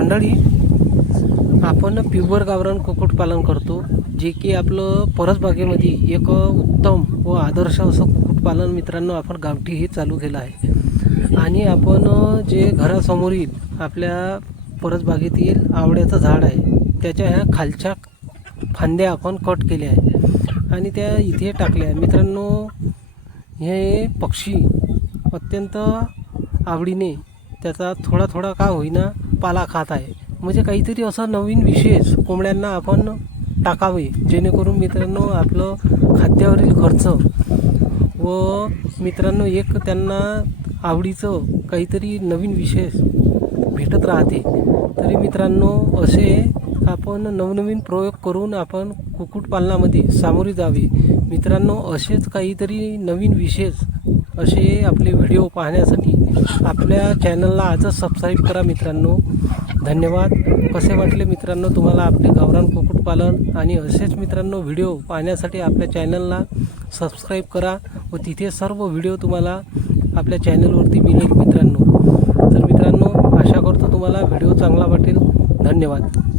मंडळी, आपण प्युअर गावरान कुक्कुटपालन करतो, जे की आपलं परसबागेमध्ये एक उत्तम व आदर्श असं कुक्कुटपालन मित्रांनो आपण गावठी हे चालू केलं आहे. आणि आपण जे घरासमोरील आपल्या परसबागेतील आवळ्याचं झाड आहे त्याच्या ह्या खालच्या फांद्या आपण कट केल्या आहे आणि त्या इथे टाकल्या आहे. मित्रांनो, हे पक्षी अत्यंत आवडीने त्याचा थोडा थोडा का होईना पाला खात आहे. म्हणजे काहीतरी असं नवीन विशेष कोंबड्यांना आपण टाकावे, जेणेकरून मित्रांनो आपलं खाद्यावरील खर्च व मित्रांनो एक त्यांना आवडीचं काहीतरी नवीन विशेष भेटत राहते. तरी मित्रांनो, असे आपण नवनवीन प्रयोग करून आपण कुक्कुटपालनामध्ये सामोरे जावे. मित्रांनो, असेच काहीतरी नवीन विशेष असे आपले व्हिडिओ पाहण्यासाठी आपल्या चॅनलला आजच सबस्क्राईब करा मित्रांनो. धन्यवाद. कसे वाटले मित्रांनो तुम्हाला आपले गावरान कुक्कुटपालन? आणि असेच मित्रांनो व्हिडिओ पाहण्यासाठी आपल्या चॅनलला सबस्क्राईब करा व तिथे सर्व व्हिडिओ तुम्हाला आपल्या चॅनलवरती मिळेल मित्रांनो. तर मित्रांनो, आशा करतो तुम्हाला व्हिडिओ चांगला वाटेल. धन्यवाद.